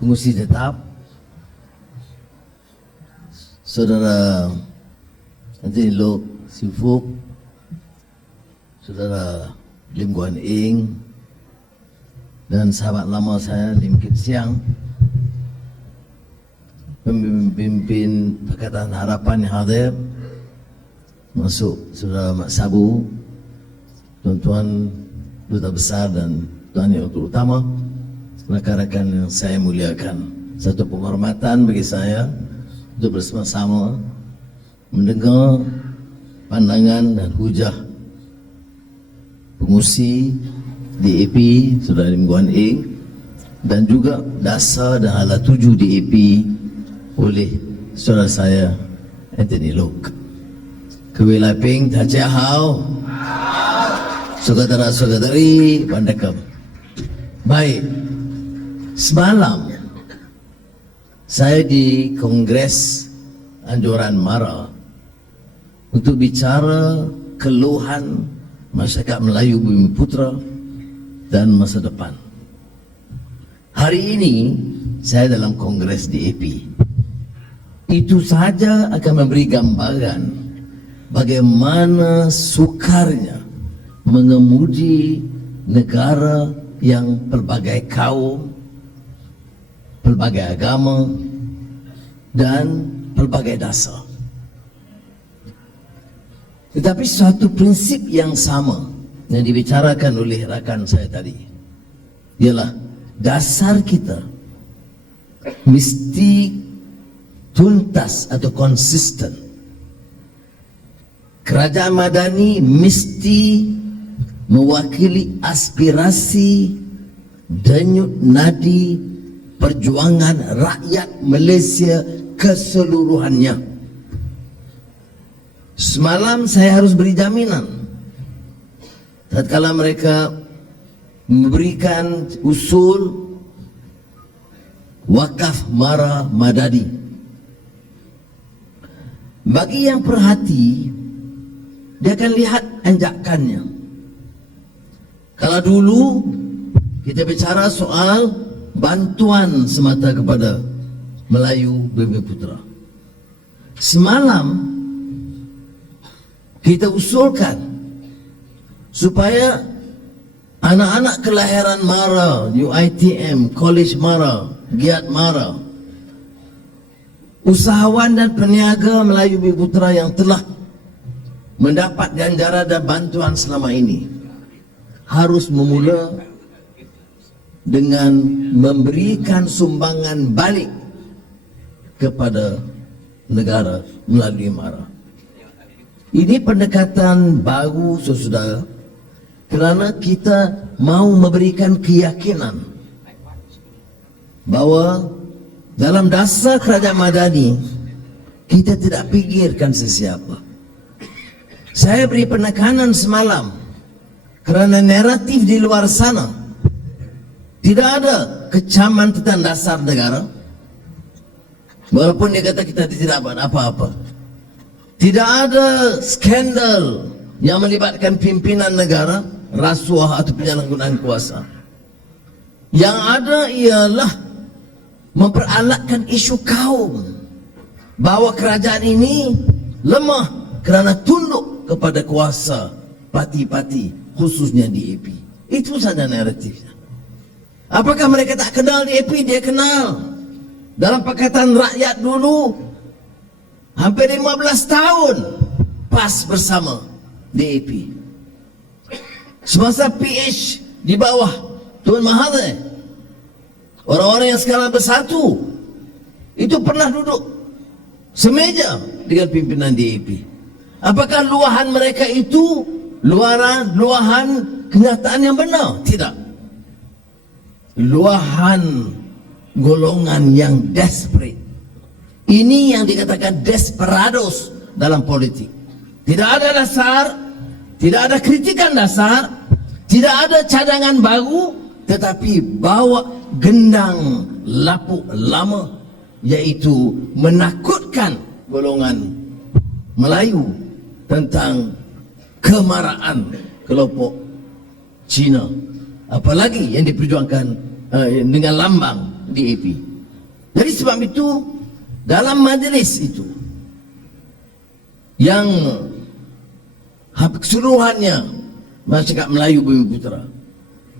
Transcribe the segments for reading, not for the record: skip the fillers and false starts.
pengungsi tetap, Saudara Anthony Loke Sifuk, Saudara Lim Guan Eng, dan sahabat lama saya Lim Kit Siang, pemimpin Pakatan Harapan yang hadir, masuk Saudara Mat Sabu, tuan-tuan Duta Besar dan tuan yang utama, rakan-rakan yang saya muliakan. Satu penghormatan bagi saya untuk bersama-sama mendengar pandangan dan hujah pengungsi DAP Saudara Lim Guan Eng dan juga dasar dan hala tuju DAP oleh saudara saya Anthony Loke. Kewilaping tajahau, saudara-saudari pandekam. Baik, semalam saya di Kongres Anjuran Mara untuk bicara keluhan masyarakat Melayu Bumiputra dan masa depan. Hari ini saya dalam Kongres DAP. Itu saja akan memberi gambaran bagaimana sukarnya mengemudi negara yang pelbagai kaum, pelbagai agama dan pelbagai dasar. Tetapi suatu prinsip yang sama yang dibicarakan oleh rakan saya tadi ialah dasar kita mesti tuntas atau konsisten. Kerajaan Madani mesti mewakili aspirasi denyut nadi perjuangan rakyat Malaysia keseluruhannya. Semalam saya harus beri jaminan tatkala mereka memberikan usul wakaf Mara Madani. Bagi yang perhati, dia akan lihat anjakannya. Kalau dulu kita bicara soal bantuan semata kepada Melayu Bumiputra, semalam kita usulkan supaya anak-anak kelahiran Mara, UiTM, College Mara, Giat Mara, usahawan dan peniaga Melayu Bumiputra yang telah mendapat ganjaran dan bantuan selama ini harus memula dengan memberikan sumbangan balik kepada negara melalui Mara. Ini pendekatan baru, saudara, kerana kita mau memberikan keyakinan bahawa dalam dasar kerajaan Madani kita tidak fikirkan sesiapa. Saya beri penekanan semalam kerana naratif di luar sana tidak ada kecaman tentang dasar negara, walaupun dia kata kita tidak buat apa-apa. Tidak ada skandal yang melibatkan pimpinan negara, rasuah atau penyalahgunaan kuasa. Yang ada ialah memperalatkan isu kaum, bahawa kerajaan ini lemah kerana tunduk kepada kuasa parti-parti, khususnya DAP. Itu saja naratifnya. Apakah mereka tak kenal DAP? Dia kenal. Dalam Pakatan Rakyat dulu hampir 15 tahun PAS bersama DAP. Semasa PH di bawah Tuan Mahathir, orang-orang yang sekarang bersatu itu pernah duduk semeja dengan pimpinan DAP. Apakah luahan mereka itu luahan kenyataan yang benar? Tidak. Luahan golongan yang desperate. Ini yang dikatakan desperados dalam politik. Tidak ada dasar, tidak ada kritikan dasar, tidak ada cadangan baru, tetapi bawa gendang lapuk lama, yaitu menakutkan golongan Melayu tentang kemarahan kelompok Cina, apalagi yang diperjuangkan dengan lambang DAP. Jadi sebab itu dalam majlis itu yang keseluruhannya masyarakat Melayu Bumi Putra,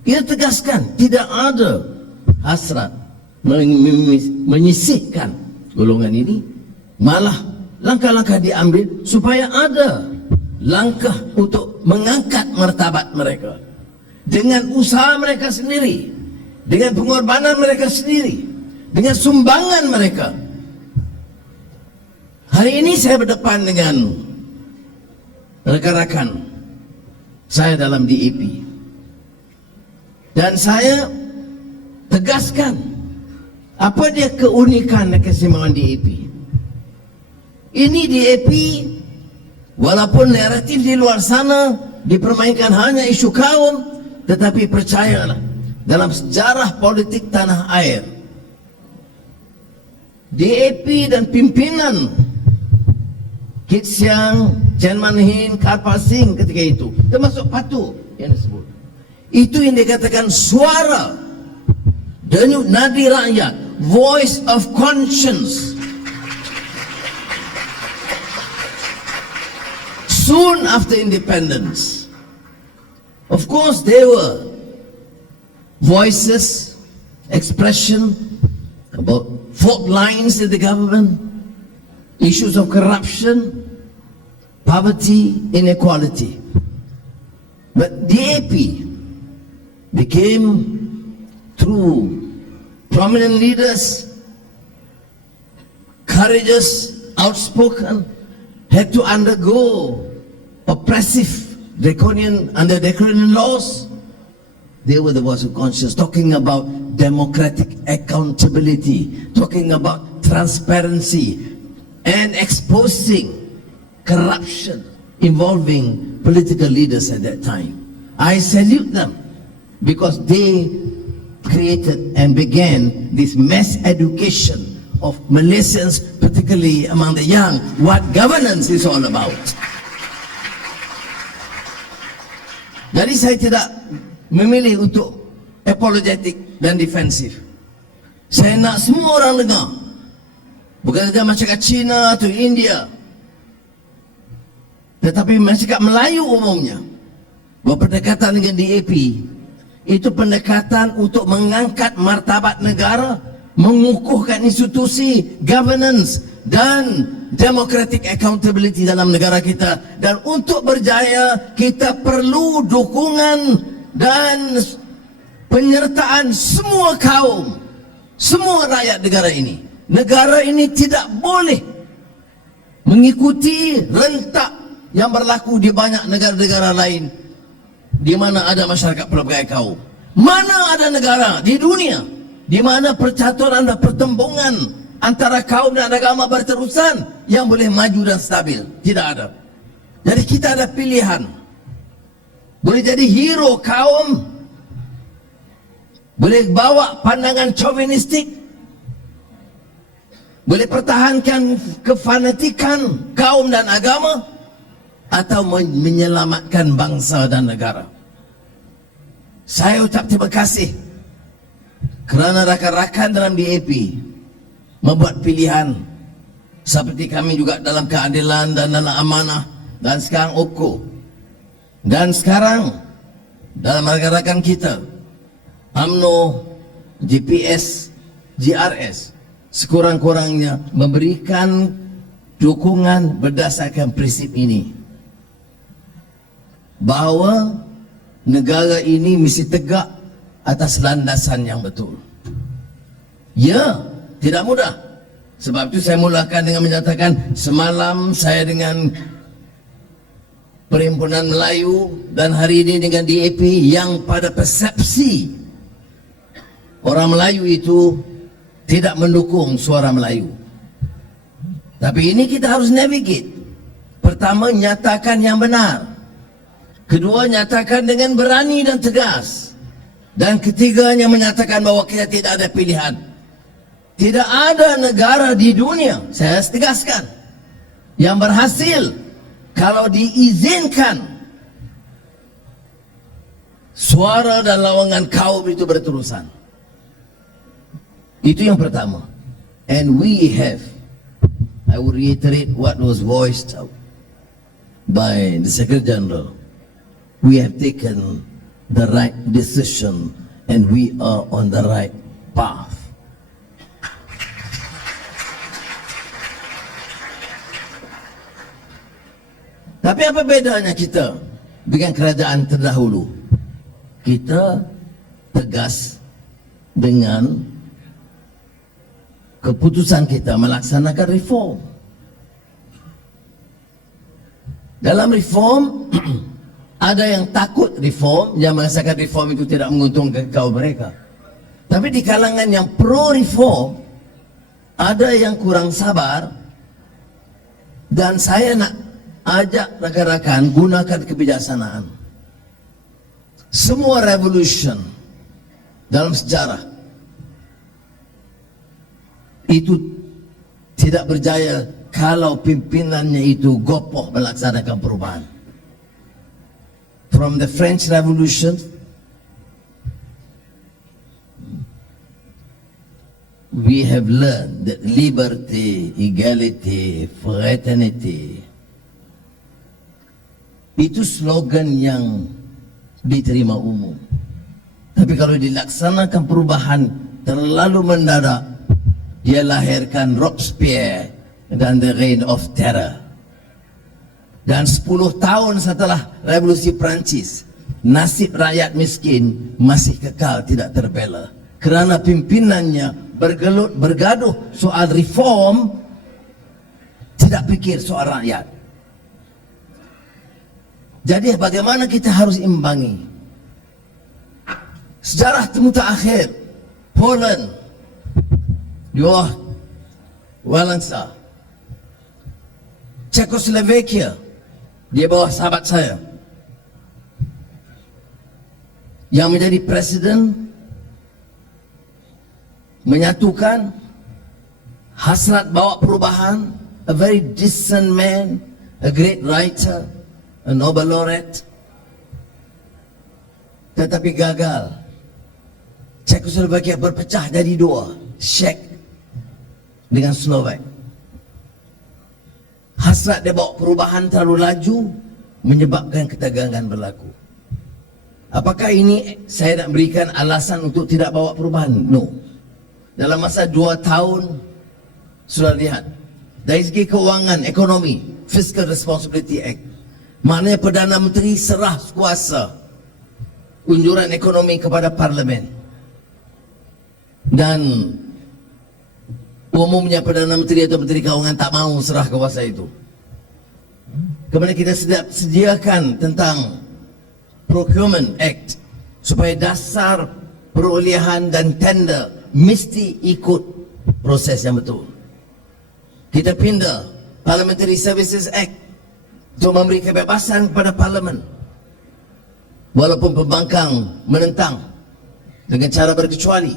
kita tegaskan tidak ada hasrat menyisihkan golongan ini, malah langkah-langkah diambil supaya ada langkah untuk mengangkat martabat mereka dengan usaha mereka sendiri, dengan pengorbanan mereka sendiri, dengan sumbangan mereka. Hari ini saya berdepan dengan rekan-rekan saya dalam DAP dan saya tegaskan apa dia keunikan dan keistimewaan DAP. Ini DAP, walaupun naratif di luar sana dipermainkan hanya isu kaum, tetapi percayalah, dalam sejarah politik tanah air, DAP dan pimpinan Kit Siang, Chen Manhin, Karpal Singh ketika itu, termasuk Patu yang disebut, itu yang dikatakan suara denyut nadi rakyat, voice of conscience. Soon after independence, of course there were voices, expression about fault lines in the government, issues of corruption, poverty, inequality. But DAP became, through prominent leaders, courageous, outspoken, had to undergo oppressive draconian laws. They were the voice of conscience, talking about democratic accountability, talking about transparency, and exposing corruption involving political leaders at that time. I salute them because they created and began this mass education of Malaysians, particularly among the young, what governance is all about. Jadi saya tidak memilih untuk apologetic dan defensif. Saya nak semua orang dengar, bukan saja masyarakat Cina atau India, tetapi masyarakat Melayu umumnya, bahawa pendekatan dengan DAP itu pendekatan untuk mengangkat martabat negara, mengukuhkan institusi governance dan democratic accountability dalam negara kita. Dan untuk berjaya, kita perlu dukungan dan penyertaan semua kaum, semua rakyat negara ini. Negara ini tidak boleh mengikuti rentak yang berlaku di banyak negara-negara lain di mana ada masyarakat pelbagai kaum. Mana ada negara di dunia di mana percaturan dan pertembungan antara kaum dan agama berterusan yang boleh maju dan stabil? Tidak ada. Jadi kita ada pilihan. Boleh jadi hero kaum, boleh bawa pandangan chauvinistik, boleh pertahankan kefanatikan kaum dan agama, atau menyelamatkan bangsa dan negara. Saya ucap terima kasih kerana rakan-rakan dalam DAP membuat pilihan seperti kami juga dalam keadilan dan dalam amanah, dan sekarang UKO, dan sekarang dalam rakan-rakan kita UMNO, GPS, GRS, sekurang-kurangnya memberikan dukungan berdasarkan prinsip ini, bahawa negara ini mesti tegak atas landasan yang betul. Ya, tidak mudah. Sebab itu saya mulakan dengan menyatakan, semalam saya dengan Perhimpunan Melayu dan hari ini dengan DAP yang pada persepsi orang Melayu itu tidak mendukung suara Melayu. Tapi ini kita harus navigate. Pertama, nyatakan yang benar. Kedua, nyatakan dengan berani dan tegas. Dan ketiganya, menyatakan bahawa kita tidak ada pilihan. Tidak ada negara di dunia, saya tegaskan, yang berhasil kalau diizinkan suara dan lawangan kaum itu berterusan. Itu yang pertama. And we have, I will reiterate what was voiced out by the Secretary General, we have taken the right decision and we are on the right path. Tapi apa bedanya kita dengan kerajaan terdahulu? Kita tegas dengan keputusan kita melaksanakan reform. Dalam reform, ada yang takut reform, yang merasakan reform itu tidak menguntungkan kaum mereka. Tapi di kalangan yang pro reform, ada yang kurang sabar, dan saya nak ajak rakan-rakan gunakan kebijaksanaan. Semua revolution dalam sejarah itu tidak berjaya kalau pimpinannya itu gopoh melaksanakan perubahan. From the French Revolution, we have learned that liberty, equality, fraternity itu slogan yang diterima umum. Tapi kalau dilaksanakan perubahan terlalu mendadak, dia lahirkan Robespierre dan the Reign of Terror. Dan 10 tahun setelah Revolusi Perancis, nasib rakyat miskin masih kekal tidak terbela. Kerana pimpinannya bergaduh soal reform, tidak fikir soal rakyat. Jadi bagaimana kita harus imbangi? Sejarah terakhir, Poland, di bawah Wałęsa, Czechoslovakia, di bawah sahabat saya, yang menjadi presiden, menyatukan hasrat bawa perubahan, a very decent man, a great writer, a Nobel laureate, tetapi gagal. Czechoslovakia berpecah jadi dua, Czech dengan Slovak. Hasrat dia bawa perubahan terlalu laju, menyebabkan ketegangan berlaku. Apakah ini saya nak berikan alasan untuk tidak bawa perubahan? No. Dalam masa 2 tahun, sudah lihat, dari segi keuangan, ekonomi, Fiscal Responsibility Act, maknanya Perdana Menteri serah kuasa unjuran ekonomi kepada Parlimen. Dan umumnya Perdana Menteri atau Menteri Keuangan tak mahu serah kuasa itu. Kemudian kita sediakan tentang Procurement Act, supaya dasar perolehan dan tender mesti ikut proses yang betul. Kita pindah Parliamentary Services Act untuk memberi kebebasan kepada Parlimen, walaupun pembangkang menentang dengan cara berkecuali.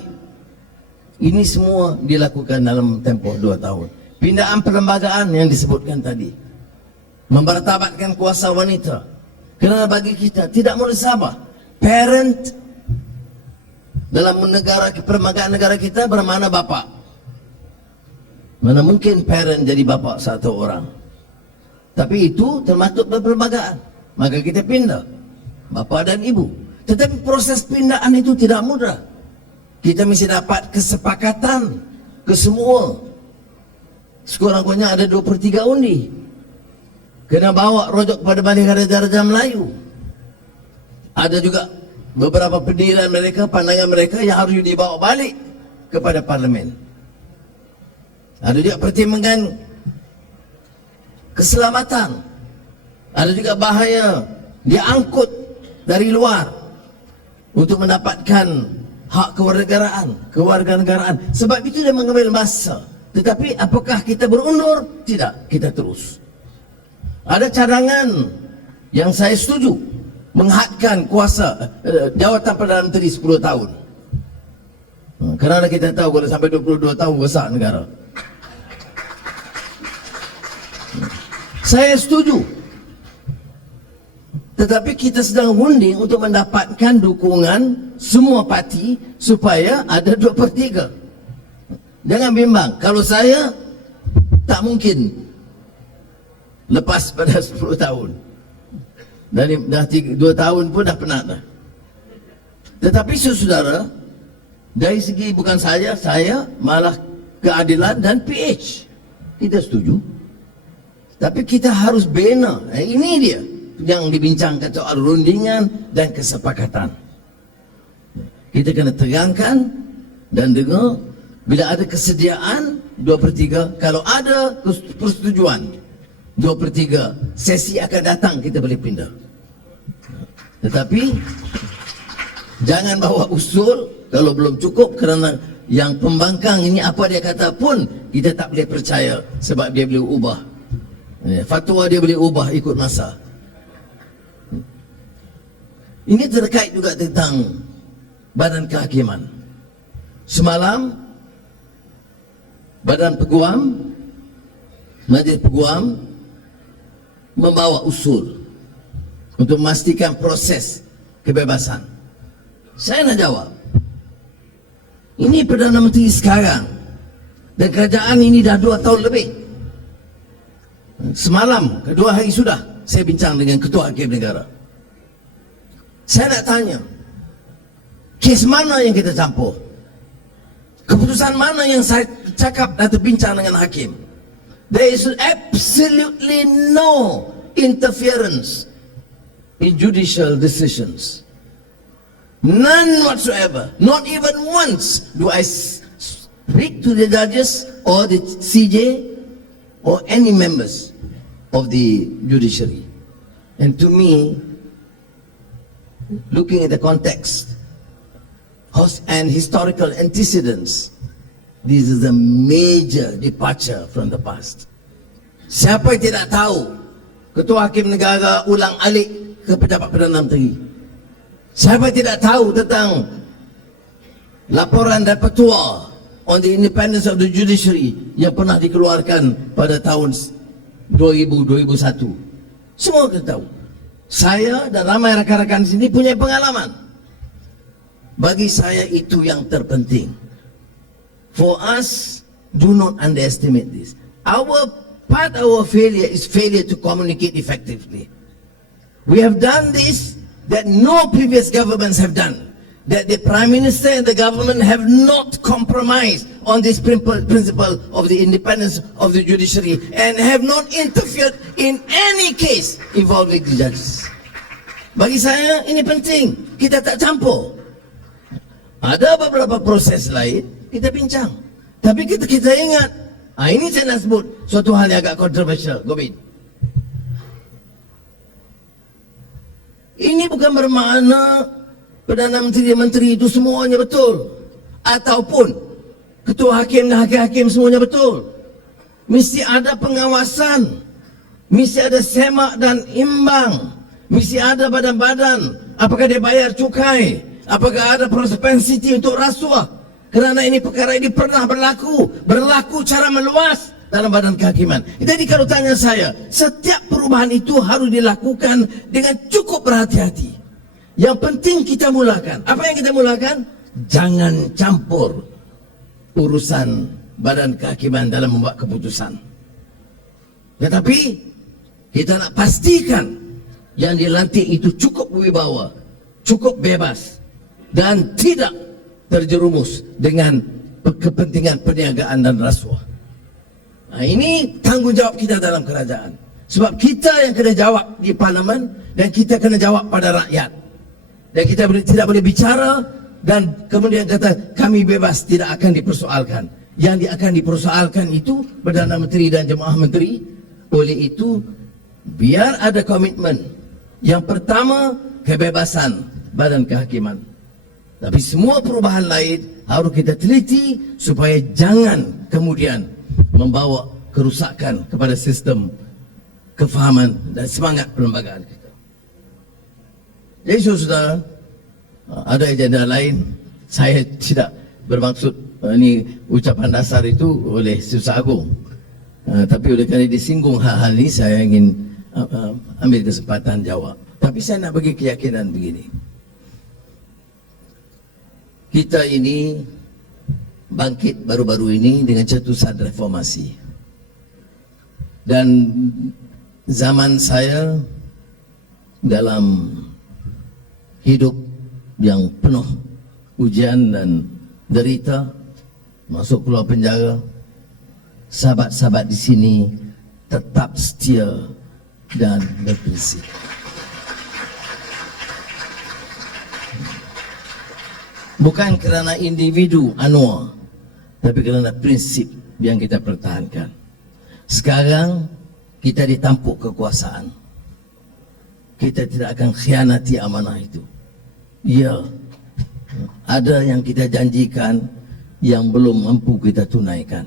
Ini semua dilakukan dalam tempoh 2 tahun. Pindaan perlembagaan yang disebutkan tadi, memartabatkan kuasa wanita. Kerana bagi kita tidak boleh sabar. Parent dalam perlembagaan negara kita bermakna bapa. Mana mungkin parent jadi bapa satu orang. Tapi itu termasuk dalam perlembagaan. Maka kita pindah bapa dan ibu. Tetapi proses pindaan itu tidak mudah. Kita mesti dapat kesepakatan ke semua. Sekurang-kurangnya ada 2/3 undi. Kena bawa rojok kepada Balai Raja Melayu. Ada juga beberapa pendirian mereka, pandangan mereka yang harus dibawa balik kepada Parlimen. Ada juga pertimbangan keselamatan. Ada juga bahaya diangkut dari luar untuk mendapatkan hak kewarganegaraan. Sebab itu dia mengambil masa. Tetapi apakah kita berundur? Tidak, kita terus. Ada cadangan yang saya setuju, menghadkan kuasa jawatan Perdana Menteri 10 tahun. Kerana kita tahu kalau sampai 22 tahun rosak negara. Saya setuju. Tetapi kita sedang runding untuk mendapatkan dukungan semua parti supaya ada 2/3. Jangan bimbang. Kalau saya, tak mungkin lepas pada 10 tahun. Dari dah 2 tahun pun dah penat dah. Tetapi saudara, dari segi bukan saya malah keadilan dan PH. Kita setuju. Tapi kita harus bina. Ini dia yang dibincangkan soal rundingan dan kesepakatan. Kita kena tegangkan dan dengar bila ada kesediaan 2/3, kalau ada persetujuan 2/3 sesi akan datang, kita boleh pindah. Tetapi jangan bawa usul kalau belum cukup, kerana yang pembangkang ini apa dia kata pun kita tak boleh percaya sebab dia boleh ubah. Fatwa dia boleh ubah ikut masa. Ini terkait juga tentang Badan Kehakiman. Semalam Badan Peguam, Majlis Peguam membawa usul untuk memastikan proses kebebasan. Saya nak jawab, ini Perdana Menteri sekarang dan kerajaan ini dah 2 tahun lebih. Semalam, 2 hari sudah, saya bincang dengan Ketua Hakim Negara. Saya nak tanya, kes mana yang kita campur? Keputusan mana yang saya cakap dan terbincang dengan hakim? There is absolutely no interference in judicial decisions. None whatsoever. Not even once do I speak to the judges or the CJ or any members of the judiciary. And to me, looking at the context and historical antecedents, this is a major departure from the past. Siapa yang tidak tahu Ketua Hakim Negara ulang alik ke pejabat Perdana Menteri? Siapa yang tidak tahu tentang laporan dan petua on the independence of the judiciary yang pernah dikeluarkan pada tahun 2000-2001? Semua kita tahu. Saya dan ramai rakan-rakan di sini punya pengalaman. Bagi saya itu yang terpenting. For us, do not underestimate this. Our failure is failure to communicate effectively. We have done this that no previous governments have done. That the Prime Minister and the government have not compromised on this principle of the independence of the judiciary and have not interfered in any case involving the judges. Bagi saya ini penting. Kita tak campur. Ada beberapa proses lain kita bincang. Tapi kita ingat, ini saya nak sebut suatu hal yang agak kontroversial, Gobind. Ini bukan bermakna Perdana Menteri itu semuanya betul, ataupun Ketua Hakim dan Hakim-Hakim semuanya betul. Mesti ada pengawasan, mesti ada semak dan imbang, mesti ada badan-badan. Apakah dia bayar cukai? Apakah ada propensity untuk rasuah? Kerana ini perkara ini pernah berlaku cara meluas dalam Badan Kehakiman. Jadi kalau tanya saya, setiap perubahan itu harus dilakukan dengan cukup berhati-hati. Yang penting kita mulakan. Apa yang kita mulakan? Jangan campur urusan Badan Kehakiman dalam membuat keputusan. Tetapi kita nak pastikan yang dilantik itu cukup berwibawa, cukup bebas, dan tidak terjerumus dengan kepentingan perniagaan dan rasuah. Ini tanggungjawab kita dalam kerajaan. Sebab kita yang kena jawab di parlimen dan kita kena jawab pada rakyat. Dan kita tidak boleh bicara dan kemudian kata kami bebas, tidak akan dipersoalkan. Yang akan dipersoalkan itu Perdana Menteri dan Jemaah Menteri. Oleh itu, biar ada komitmen. Yang pertama, kebebasan Badan Kehakiman. Tapi semua perubahan lain harus kita teliti supaya jangan kemudian membawa kerusakan kepada sistem kefahaman dan semangat perlembagaan kita. Jadi saudara, ada agenda lain. Saya tidak bermaksud ini ucapan dasar itu oleh Susah Agung. Tapi oleh kerana disinggung hal-hal ini, saya ingin ambil kesempatan jawab. Tapi saya nak bagi keyakinan begini. Kita ini bangkit baru-baru ini dengan cetusan reformasi. Dan zaman saya dalam hidup yang penuh ujian dan derita, masuk keluar penjara, sahabat-sahabat di sini tetap setia dan berprinsip. Bukan kerana individu Anwar, tapi kerana prinsip yang kita pertahankan. Sekarang kita ditampuk kekuasaan. Kita tidak akan khianati amanah itu. Ya, ada yang kita janjikan yang belum mampu kita tunaikan.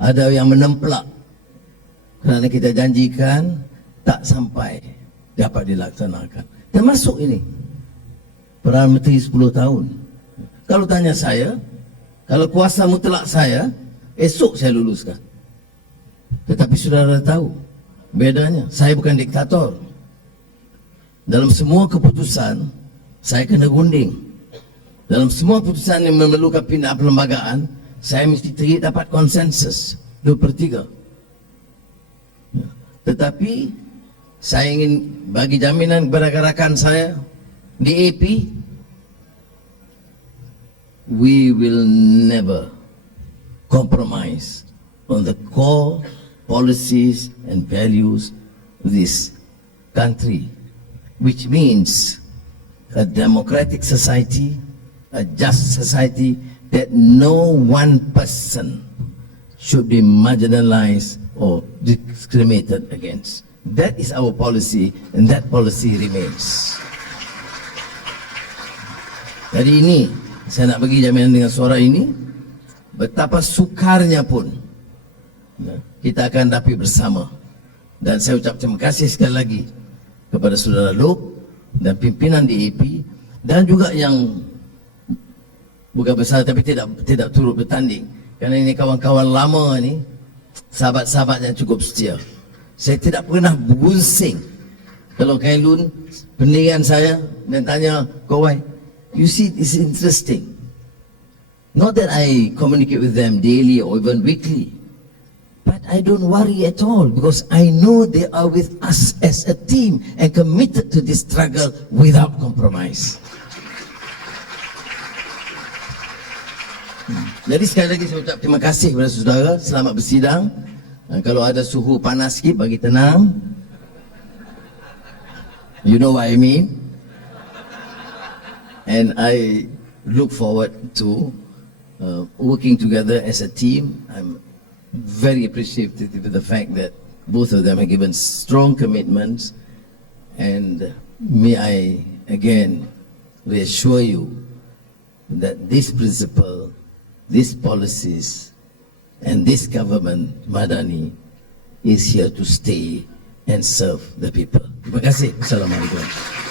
Ada yang menemplak kerana kita janjikan tak sampai dapat dilaksanakan. Termasuk ini Perdana Menteri 10 tahun. Kalau tanya saya, kalau kuasa mutlak saya, esok saya luluskan. Tetapi saudara tahu bedanya, saya bukan diktator. Dalam semua keputusan saya kena gunting. Dalam semua keputusan yang memerlukan pindah perlembagaan, saya mesti dapat konsensus 2/3. Tetapi saya ingin bagi jaminan kepada rakan saya di AP, we will never compromise on the core policies and values of this country, which means a democratic society, a just society, that no one person should be marginalized or discriminated against. That is our policy, and that policy remains. Jadi ini, saya nak bagi jaminan dengan suara ini, betapa sukarnya pun kita akan hadapi bersama. Dan saya ucap terima kasih sekali lagi kepada saudara Lok dan pimpinan DAP, dan juga yang bukan besar tapi tidak turut bertanding, kerana ini kawan-kawan lama ni, sahabat-sahabat yang cukup setia. Saya tidak pernah bergunsing kalau Kailun pendirian saya dan tanya, Kowai, you see, it's interesting. Not that I communicate with them daily or even weekly, but I don't worry at all, because I know they are with us as a team and committed to this struggle without compromise. Jadi sekali lagi saya ucap terima kasih kepada saudara. Selamat bersidang. Kalau ada suhu panas sikit, bagi tenang. You know what I mean? And I look forward to working together as a team. I'm very appreciative of the fact that both of them have given strong commitments, and may I again reassure you that this principle, these policies, and this government, Madani, is here to stay and serve the people. Terima kasih. Assalamualaikum.